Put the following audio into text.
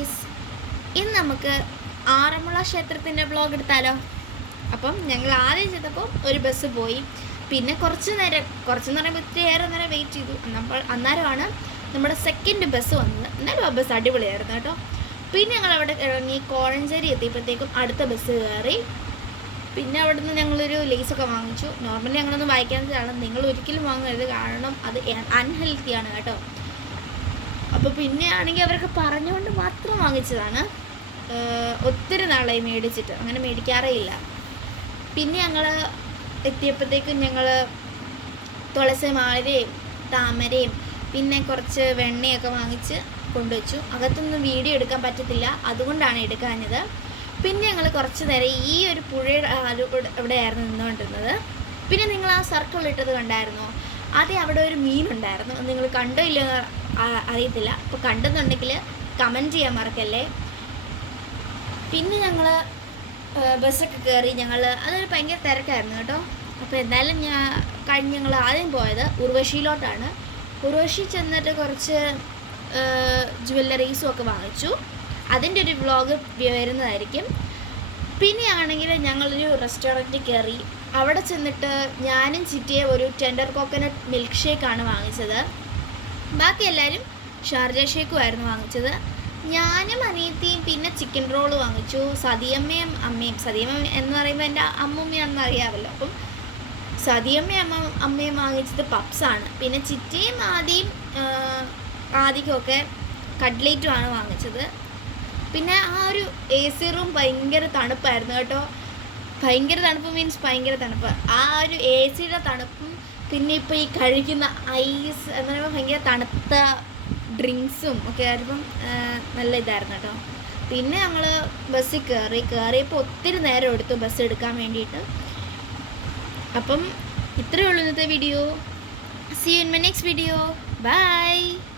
Guys, ഇന്ന് നമുക്ക് ആറന്മുള ക്ഷേത്രത്തിൻ്റെ വ്ളോഗ് എടുത്താലോ. അപ്പം ഞങ്ങൾ ആദ്യം ചെയ്തപ്പോൾ ഒരു ബസ് പോയി, പിന്നെ കുറച്ചെന്ന് പറയുമ്പോൾ ഇത്രയേറെ നേരം വെയിറ്റ് ചെയ്തു. അന്നേരമാണ് നമ്മുടെ സെക്കൻഡ് ബസ് വന്നത്. എന്നാലും ആ ബസ് അടിപൊളിയായിരുന്നു കേട്ടോ. പിന്നെ ഞങ്ങൾ അവിടെ ഇറങ്ങി കോഴഞ്ചേരി എത്തിയപ്പോഴത്തേക്കും അടുത്ത ബസ് കയറി. പിന്നെ അവിടെ നിന്ന് ഞങ്ങളൊരു ലേസൊക്കെ വാങ്ങിച്ചു. നോർമലി ഞങ്ങളൊന്നും വായിക്കാത്തതാണ്, നിങ്ങൾ ഒരിക്കലും വാങ്ങരുത്, കാരണം അത് അൺഹെൽത്തിയാണ് കേട്ടോ. അപ്പോൾ പിന്നെ ആണെങ്കിൽ അവരൊക്കെ പറഞ്ഞുകൊണ്ട് മാത്രം വാങ്ങിച്ചതാണ്. ഒത്തിരി നാളായി മേടിച്ചിട്ട്, അങ്ങനെ മേടിക്കാറേ ഇല്ല. പിന്നെ ഞങ്ങൾ എത്തിയപ്പോഴത്തേക്കും ഞങ്ങൾ തുളസി മാലയും താമരയും പിന്നെ കുറച്ച് വെണ്ണയൊക്കെ വാങ്ങിച്ച് കൊണ്ടുവച്ചു. അകത്തൊന്നും വീഡിയോ എടുക്കാൻ പറ്റത്തില്ല, അതുകൊണ്ടാണ് എടുക്കാഞ്ഞത്. പിന്നെ ഞങ്ങൾ കുറച്ച് നേരം ഈ ഒരു പുഴയുടെ ഇവിടെയായിരുന്നു നിന്നുകൊണ്ടിരുന്നത്. പിന്നെ നിങ്ങൾ ആ സർക്കിൾ ഇട്ടത് കണ്ടായിരുന്നോ? ആദ്യം അവിടെ ഒരു മീനുണ്ടായിരുന്നു, നിങ്ങൾ കണ്ടോ ഇല്ലയോ അറിയത്തില്ല. അപ്പോൾ കണ്ടെന്നുണ്ടെങ്കിൽ കമൻറ്റ് ചെയ്യാൻ മറക്കല്ലേ. പിന്നെ ഞങ്ങൾ ബസ്സൊക്കെ കയറി. അതൊരു ഭയങ്കര തിരക്കായിരുന്നു കേട്ടോ. അപ്പോൾ എന്തായാലും ഞങ്ങൾ ആദ്യം പോയത് ഉർവശിയിലോട്ടാണ്. ഉർവശി ചെന്നിട്ട് കുറച്ച് ജ്വല്ലറീസും ഒക്കെ വാങ്ങിച്ചു. അതിൻ്റെ ഒരു വ്ളോഗ് വരുന്നതായിരിക്കും. പിന്നെ ആണെങ്കിൽ ഞങ്ങളൊരു റെസ്റ്റോറൻറ്റിൽ കയറി. അവിടെ ചെന്നിട്ട് ഞാനും ചിറ്റിയെ ഒരു ടെൻഡർ കോക്കനട്ട് മിൽക്ക് ഷേക്കാണ് വാങ്ങിച്ചത്. ബാക്കി എല്ലാവരും ഷാർജ ഷേക്കുമായിരുന്നു വാങ്ങിച്ചത്. ഞാനും അനിയത്തിയും പിന്നെ ചിക്കൻ റോള് വാങ്ങിച്ചു. സതിയമ്മയും സതിയമ്മ എന്ന് പറയുമ്പോൾ എൻ്റെ അമ്മൂമ്മയാണെന്ന് അറിയാമല്ലോ. അപ്പം സതിയമ്മയും അമ്മയും വാങ്ങിച്ചത് പപ്സാണ്. പിന്നെ ചിറ്റിയും ആദിക്കൊക്കെ കട്ട്ലേറ്റുമാണ് വാങ്ങിച്ചത്. പിന്നെ ആ ഒരു AC റൂം ഭയങ്കര തണുപ്പായിരുന്നു കേട്ടോ. ഭയങ്കര തണുപ്പ് മീൻസ് ഭയങ്കര തണുപ്പ്. ആ ഒരു AC-യുടെ തണുപ്പും പിന്നെ ഇപ്പോൾ ഈ കഴിക്കുന്ന ഐസ് എന്ന് പറയുമ്പോൾ ഭയങ്കര തണുത്ത ഡ്രിങ്ക്സും ഒക്കെ ആയിരുമ്പം നല്ല ഇതായിരുന്നു കേട്ടോ. പിന്നെ ഞങ്ങൾ ബസ്സിൽ കയറിയപ്പോൾ ഒത്തിരി നേരം എടുത്തു ബസ് എടുക്കാൻ വേണ്ടിയിട്ട്. അപ്പം ഇത്രയേ ഉള്ളൂ ഇന്നത്തെ video. See you in my next video. Bye.